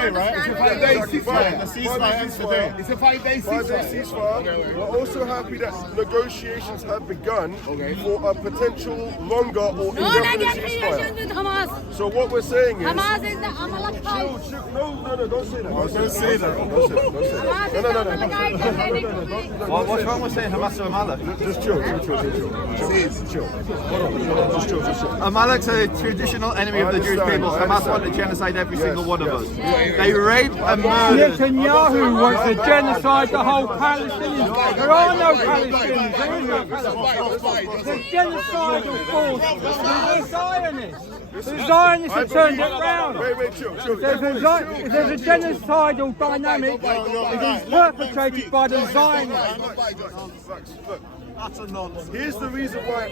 today, right? It's a 5-day ceasefire. The ceasefire ends today. It's a 5-day ceasefire. 5-day ceasefire. We're also happy that negotiations have begun for a potential longer or indefinite ceasefire. with Hamas. So what we're saying is... Hamas is the Amalek No, don't say that. Don't say that. No. What's wrong with saying Hamas or Amalek? Just chill. Hold on. Just chill. Amalek's a traditional enemy of the Jewish people. Hamas want to genocide every single one of us. They rape and murder. Netanyahu wants to genocide the whole Palestinians. There are no Palestinians. There is no Palestinians. There's genocidal force. There's Zionists. The Zionists have turned it round. Wait, chill. There's a genocidal dynamic that is perpetrated by the Zionists. Look. Here's the reason why.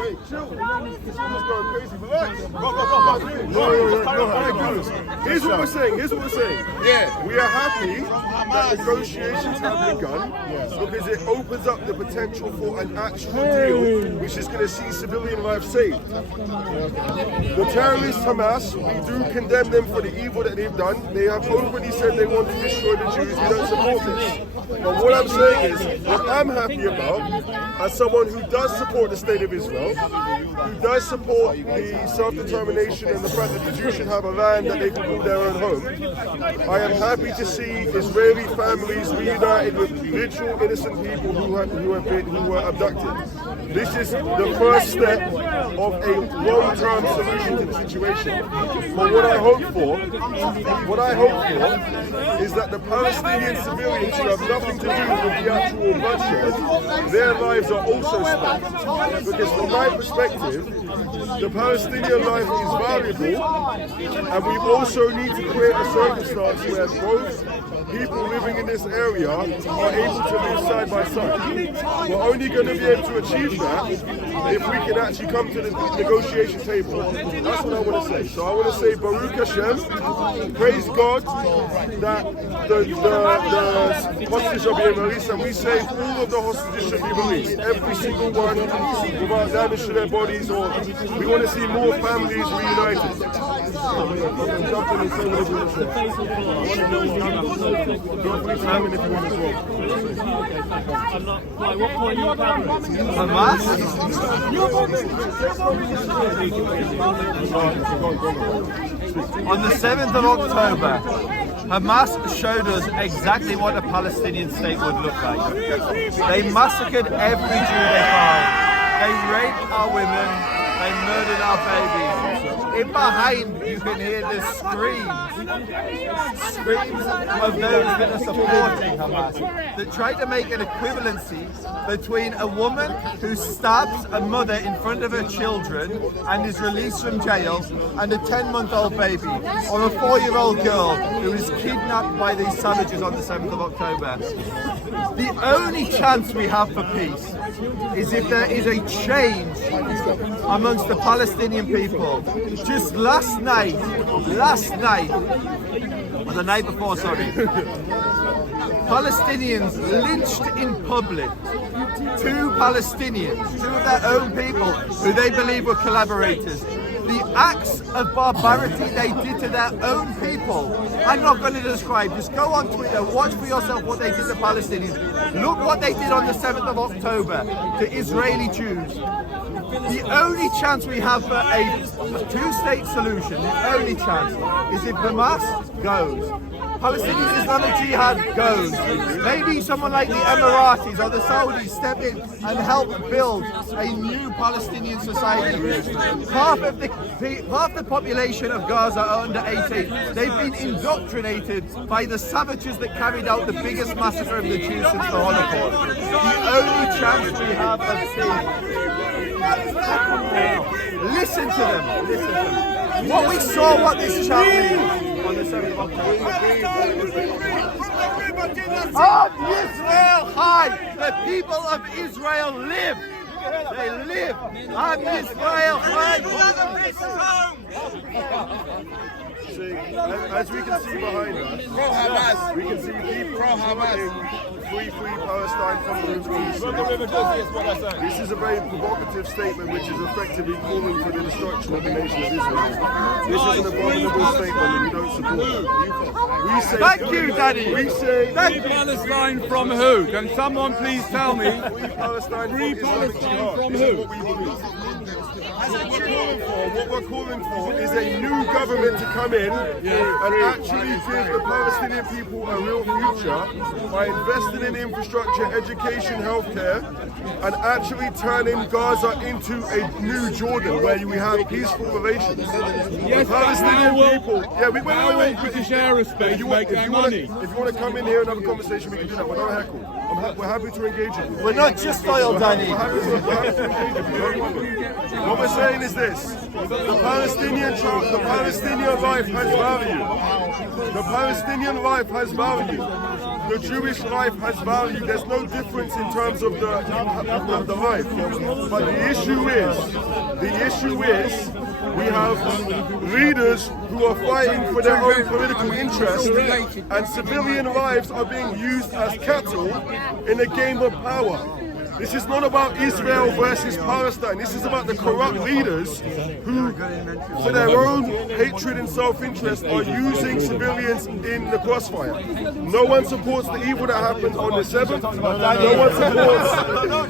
Wait, chill. This one's going crazy. Relax. Go. Here's what we're saying. Yeah. We are happy that negotiations have begun because it opens up the potential for an actual deal, which is going to see civilian lives saved. The terrorists Hamas, we do condemn them for the evil that they've done. They have openly said they want to destroy the Jews. We don't support this. But what I'm saying is, what I'm happy about, as someone who does support the state of Israel, who does support the self-determination and the fact that the Jews should have a land that they can build their own home, I am happy to see Israeli families reunited with literal innocent people who were abducted. This is the first step of a long-term solution to the situation. But what I hope for is that the Palestinian civilians who have nothing to do with the actual bloodshed, their lives are also spared. Because from my perspective, the Palestinian life is valuable, and we also need to create a circumstance where both people living in this area are able to live side by side. We're only going to be able to achieve that if we can actually come to the negotiation table. That's what I want to say. So I want to say Baruch Hashem, praise God that the hostages are being released, and we say all of the hostages should be released, every single one, without damage to their bodies, or we want to see more families reunited. Hamas? On the 7th of October, Hamas showed us exactly what a Palestinian state would look like. They massacred every Jew they found. They raped our women. They murdered our babies. In behind, you can hear the screams of those that are supporting Hamas, that try to make an equivalency between a woman who stabs a mother in front of her children and is released from jail, and a 10-month-old baby, or a 4-year-old girl who is kidnapped by these savages on the 7th of October. The only chance we have for peace is if there is a change amongst the Palestinian people. Just last night, or the night before, Palestinians lynched in public two Palestinians, two of their own people who they believe were collaborators. The acts of barbarity they did to their own people, I'm not going to describe. Just go on Twitter, watch for yourself what they did to Palestinians. Look what they did on the 7th of October to Israeli Jews. The only chance we have for a two-state solution, the only chance, is if Hamas goes. Palestinian Islamic Jihad goes. Maybe someone like the Emiratis or the Saudis step in and help build a new Palestinian society. Half the population of Gaza are under 18. They've been indoctrinated by the savages that carried out the biggest massacre of the Jews since the Holocaust. The only chance we have of peace. Listen to them. What we saw, what this child means on the 7th of October. Of Israel high, the people of Israel live. They live. Of Israel high. See, as we can see behind us, we can see people chanting free Palestine from the river. This is a very provocative statement which is effectively calling for the destruction of the nation of Israel. This is an abominable statement that we don't support. We say, Thank you, Daddy. We say, Free Palestine from who? Can someone please tell me? free Palestine Free from Islamic Palestine Jihad. from This who? is what we believe. What we're calling for is a new government to come in and actually give the Palestinian people a real future by investing in infrastructure, education, healthcare, and actually turning Gaza into a new Jordan where we have peaceful relations. Yes, the Palestinian but people. Yeah, wait. British aerospace make their money. If you want to come in here and have a conversation, we can do that. But don't heckle. We're happy to engage with you. We're not just loyal, Danny. We're happy to engage with you. Don't worry. What we're saying is this: the Palestinian life has value. The Palestinian life has value. The Jewish life has value. There's no difference in terms of the life. But the issue is, we have leaders who are fighting for their own political interest, and civilian lives are being used as cattle in a game of power. This is not about Israel versus Palestine. This is about the corrupt leaders who, for their own hatred and self-interest, are using civilians in the crossfire. No one supports the evil that happened on the 7th. No one supports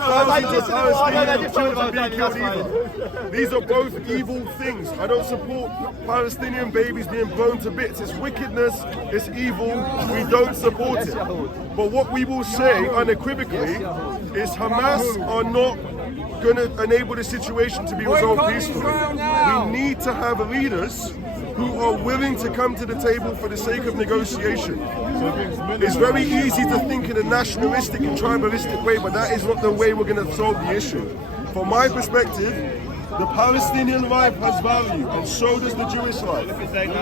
thousands of Palestinian children being killed either. These are both evil things. I don't support Palestinian babies being blown to bits. It's wickedness, it's evil. We don't support it. But what we will say unequivocally is Hamas are not going to enable the situation to be resolved peacefully. We need to have leaders who are willing to come to the table for the sake of negotiation. It's very easy to think in a nationalistic and tribalistic way, but that is not the way we're going to solve the issue. From my perspective, the Palestinian life has value, and so does the Jewish life.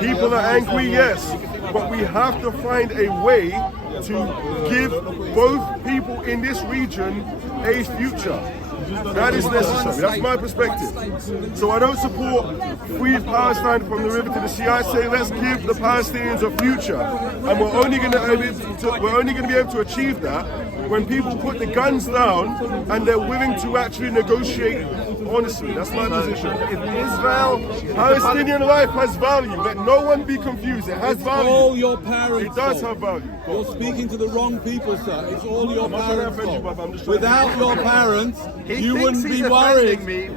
People are angry, yes, but we have to find a way to give both people in this region a future. That is necessary. That's my perspective. So I don't support free Palestine from the river to the sea. I say let's give the Palestinians a future, and we're only going to be able to achieve that when people put the guns down and they're willing to actually negotiate honestly. That's my position. Palestinian life has value. Let no one be confused. It has value. All your parents. It does have value. You're speaking to the wrong people, sir. It's all your parents' fault. You, Without your parents, you wouldn't be worried. They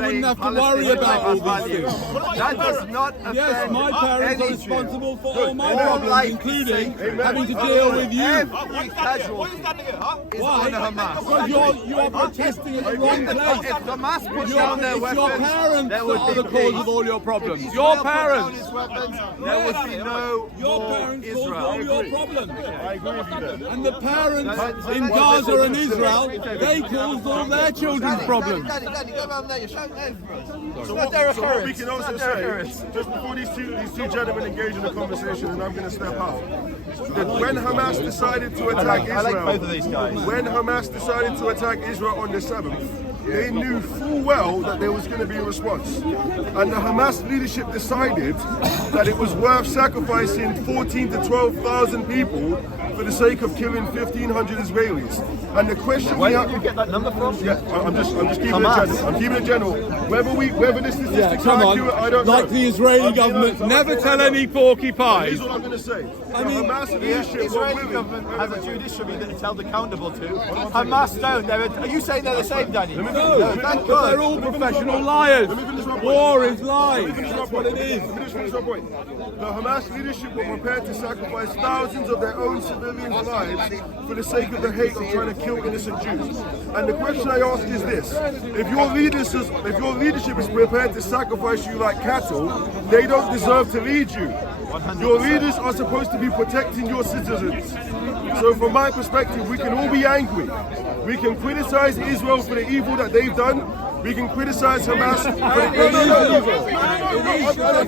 wouldn't have to worry about all these things. That does not affect Yes, my parents are responsible for all my problems, including having to deal with you. Every casualty is on Hamas. Because you are protesting at the wrong place. If Hamas put down their It's your weapons, parents there that would are be the cause peace. of all your problems. If Your Israel put down parents. its weapons, there would be no Your more parents caused Israel. all your problems. I agree with you there. And the parents in Gaza and Israel, they caused all their children's problems. Daddy, go around there. You're shouting over us. So what we can also say, just before these two gentlemen engage in a conversation, and I'm going to step out, that when Hamas decided to attack Israel, I like both of these guys. When Hamas decided to attack Israel on the 7th, they knew full well that there was going to be a response. And the Hamas leadership decided that it was worth sacrificing 14 to 12,000 people for the sake of killing 1,500 Israelis. And the question Where did you get that number from? Yeah, I'm just keeping Hamas. it general. I'm keeping it general. Whether the statistics Come are on, accurate, I don't know. like the Israeli government, never tell any porcupines. Here's what I'm going to say. The Hamas The leadership were Israeli willing. government has a judiciary that it's held accountable to. Hamas don't. Are you saying they're the same, Danny? No, thank they're God. all professional liars. Let me finish my point. War is lies. Let me finish my That's point. what it is. Let me just finish my point. The Hamas leadership were prepared to sacrifice thousands of their own civilians' lives for the sake of the hate of trying to kill innocent Jews. And the question I ask is this: if your leadership is prepared to sacrifice you like cattle, they don't deserve to lead you. Your leaders are supposed to be protecting your citizens. So from my perspective, we can all be angry. We can criticize Israel for the evil that they've done, We can criticize Hamas. It's by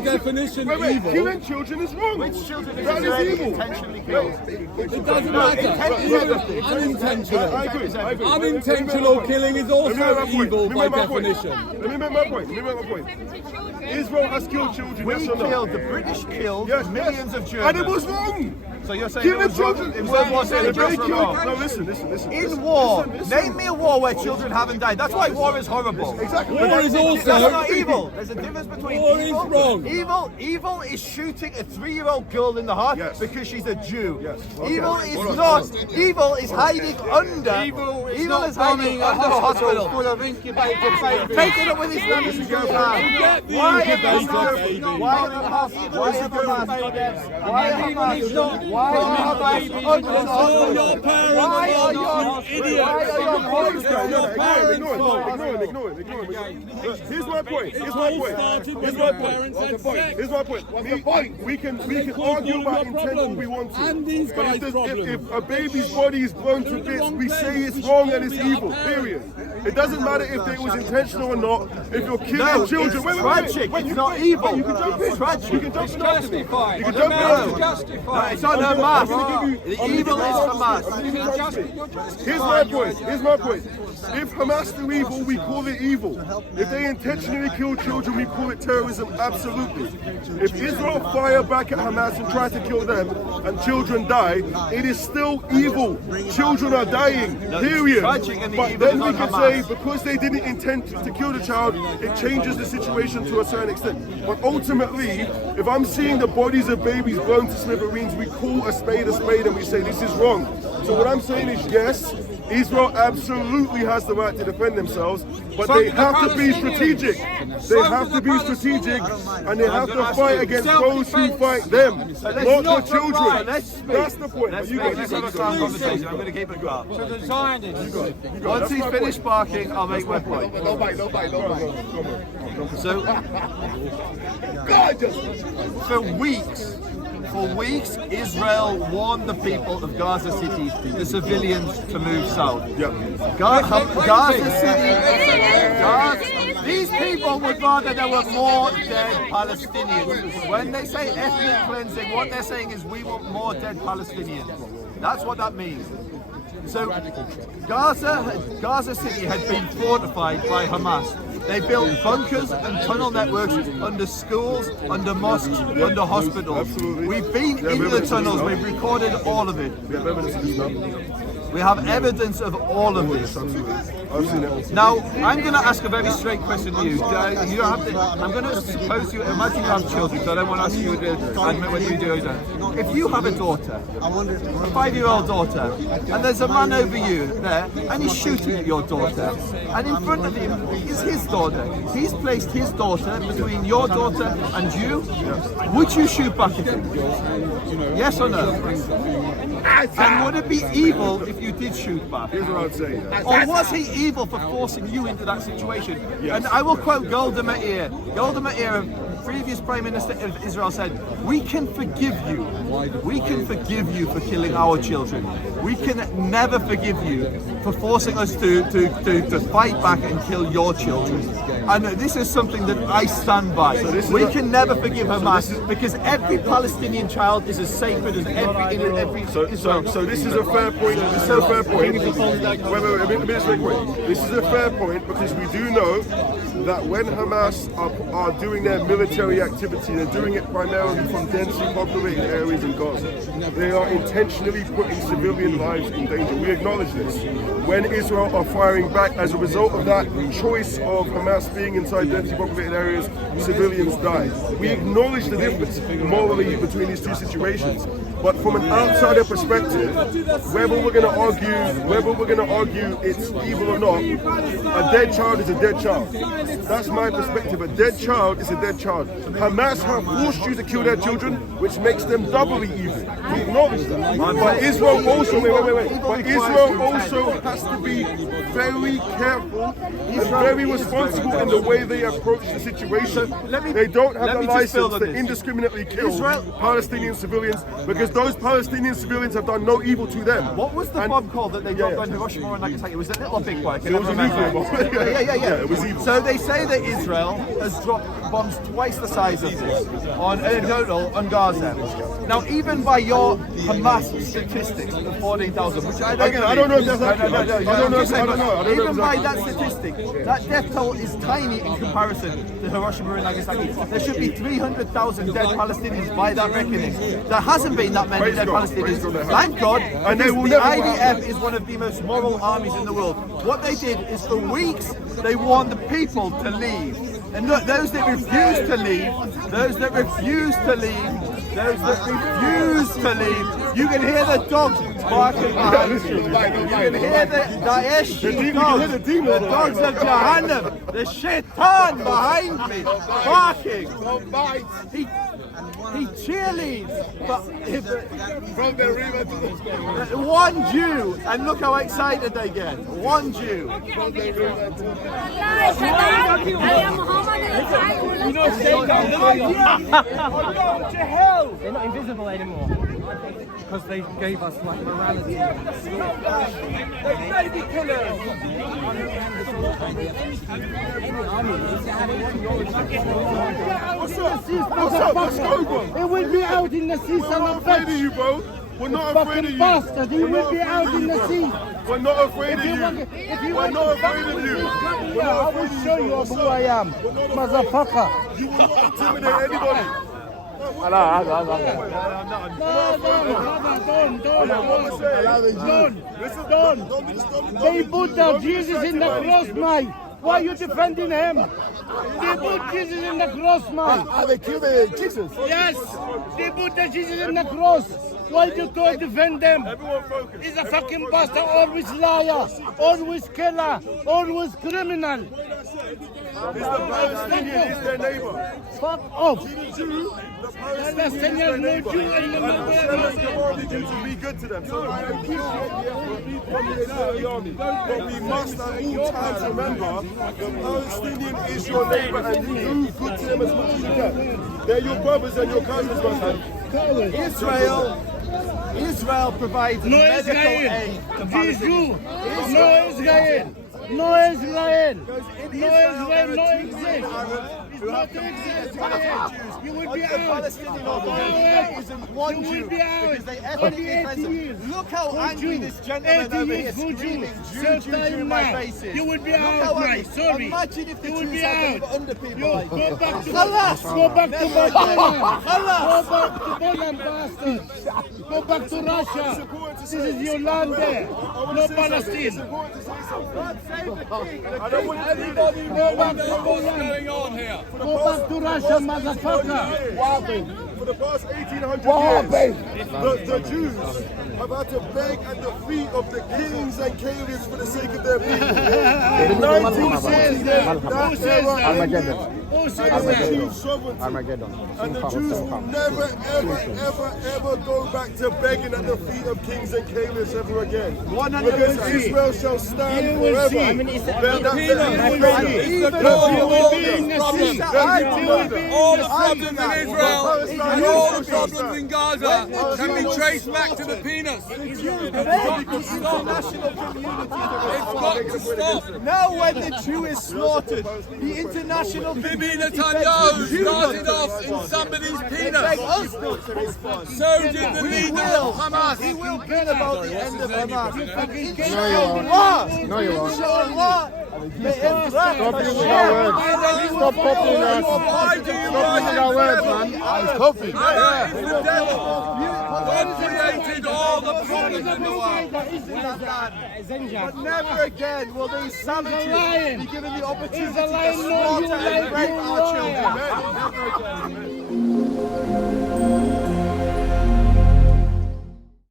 definition evil. Killing children is wrong. Which children is That is evil. intentionally killed? It doesn't matter. Unintentional. I agree. Unintentional killing is also evil by definition. Let me make my point. Israel has killed children, We yes or no? killed, the British killed millions of Germans. And it was wrong. So you're saying Killing children. it was wrong? No, listen. In war, name me a war where children haven't died. That's why war is horrible. Exactly. War is That's also not evil. There's a difference between War is evil. wrong. Evil is shooting a 3-year-old girl in the heart because she's a Jew. Yes. Evil is not. Evil is hiding under. Evil is hiding under a hospital. full of incubated babies. Take it up with Islamic Jihad. Get the Why incubator baby. Why Hamas? Why Hamas? All your parents are idiots. Your parents fault. Ignore it. Here's my point. It all started when your parents had sex. Here's my point. We can argue about intent all we want to. And these But guys' problems. if a baby's body is blown to bits, we say it's wrong and it's evil. Period. It doesn't matter if it was intentional or not. If you're killing children, it's tragic. It's not evil. You can jump in. It's tragic. You can jump in after me. Justified. You can The jump man is in. justified. It's on Hamas. The The evil is Hamas. Here's my point. If Hamas do evil, we call it evil. If they intentionally kill children, we call it terrorism. Absolutely. If Israel fire back at Hamas and try to kill them, and children die, it is still evil. Children are dying. Period. tragic and the But evil then is we on can Hamas. say because they didn't intend to kill the child, it changes the situation to a certain extent. But ultimately, if I'm seeing the bodies of babies blown to smithereens, we call a spade, and we say this is wrong. So what I'm saying is yes, Israel absolutely has the right to defend themselves, but they have to be strategic. They have to be strategic, and they have to fight against those who fight them, not the children. That's the point. Let's You make got this it. a calm conversation. I'm going to keep it calm. To the Zionists. Once he's finished barking, I'll make my point. No bite. So, for weeks, Israel warned the people of Gaza City, the civilians, to move south. Gaza City, these people would rather there were more dead Palestinians. When they say ethnic cleansing, what they're saying is we want more dead Palestinians. That's what that means. So Gaza City had been fortified by Hamas. They built bunkers and tunnel networks under schools, under mosques, under hospitals. Absolutely. We've been in the tunnels, we've recorded all of it. We have evidence of this now. We have evidence of all of this. I've seen it. Now, I'm going to ask a very straight question to you. I'm going to suppose you, imagine you have children, so I don't want to ask you whether you do or don't. If you have a daughter, a 5-year-old daughter, and there's a man over you there, and he's shooting at your daughter, and in front of him is his daughter. He's placed his daughter between your daughter and you. Would you shoot back at him? Yes or no? And would it be evil if you did shoot back? Here's what I would say. Or was he evil for forcing you into that situation? And I will quote Golda Meir. Golda Meir, previous Prime Minister of Israel, said, "We can forgive you. We can forgive you for killing our children. We can never forgive you for forcing us to fight back and kill your children." And this is something that I stand by. We can never forgive Hamas because every Palestinian child is as sacred as every Israel. So this is a fair point. This is a fair point. Wait, This is a fair point because we do know that when Hamas are doing their military activity, they're doing it primarily from densely populated areas in Gaza. They are intentionally putting civilian lives in danger. We acknowledge this. When Israel are firing back as a result of that choice of Hamas being inside densely populated areas, civilians die. We acknowledge the difference morally between these two situations. But from an outsider perspective, whether we're going to argue it's evil or not, a dead child is a dead child. That's my perspective. A dead child is a dead child. Hamas have forced you to kill their children, which makes them doubly evil. We acknowledge that. But Israel also, But Israel also has to be very careful and very responsible in the way they approach the situation. They don't have the license to indiscriminately kill Palestinian civilians because those Palestinian civilians have done no evil to them. What was the bomb called that they dropped on Hiroshima and Nagasaki? It was a little big one. It was a nuclear bomb. Yeah. It was evil. So they say that Israel has dropped bombs twice the size of this in total on Gaza. Now, even by your Hamas statistics of 14,000, which I don't Again, I don't know if that's accurate. I don't know. Even by that statistic, that death toll is tiny in comparison to Hiroshima and Nagasaki. There should be 300,000 dead Palestinians by that reckoning. There hasn't been that many dead Palestinians. Thank God, and the IDF is one of the most moral armies in the world. What they did is for weeks they warned the people to leave. And look, those that refuse to leave, you can hear the dogs barking behind you. You can hear the Daesh dogs, the dogs of Jahannam, the shaitan behind me, barking. He cheerleads From the river to the one Jew, and look how excited they get. One Jew. They're not invisible anymore because they gave us like morality. They're baby killers. What's going on? It will be out in the sea, son of a bitch. You, bro. We're not afraid of you. Bastard, he will be out in the sea. We're not afraid of you. We're not afraid of you. I will show you who I am, motherfucker. You will not intimidate anybody. Don't. They put the Jesus in the cross, mate. Why are you defending him? They put Jesus in the cross, mate. They killed Jesus. Yes, they put the Jesus in the cross. Why do you defend them? He's a fucking bastard, always liar, always killer, always criminal. It's the Palestinian, it's their neighbor. Fuck off. The Palestinian neighbor. Commanded you to be good to them. So I appreciate the effort from the Israeli army. But we must at all times remember the Palestinian is your neighbor and you do good to them as much as you can. They're your brothers and your cousins, my friend. Israel provides medical aid to Palestinians. No Israel. No exist. Not to exist. You will be out. You will be out. Look how angry this gentleman over here is screaming, Jew in my face is. You will be out, mate. Sorry. Imagine if the You will Jews be had out. under people You like go this. back to Poland. Go back to Poland, bastards. Go back to Russia. This is your land there. No Palestine. Everybody know what's going on here. Go back to Russia, motherfucker. For the past 1800 years, the Jews have had to beg at the feet of the kings and caliphs for the sake of their people. In 1960, that era ended, and they achieved sovereignty. And the Jews will never, ever go back to begging at the feet of kings and caliphs ever again. Because Israel shall stand forever. All the problems in Israel and all the problems in Gaza can be traced back to the peanuts. It's got to stop. Now when the Jew is slaughtered, the international Bibi Netanyahu started off in somebody's peanuts. So did the leader of Hamas. He will bring about the end of Hamas. No, you won't. Inshallah. Stop using our words. Stop copying us. Why do you Stop using our words, man. It's copy. It's the devil. God created all the problems in the world. But never again will these savages be given the opportunity to He's a lion, no, slaughter you and like rape you our liar. children. Never again.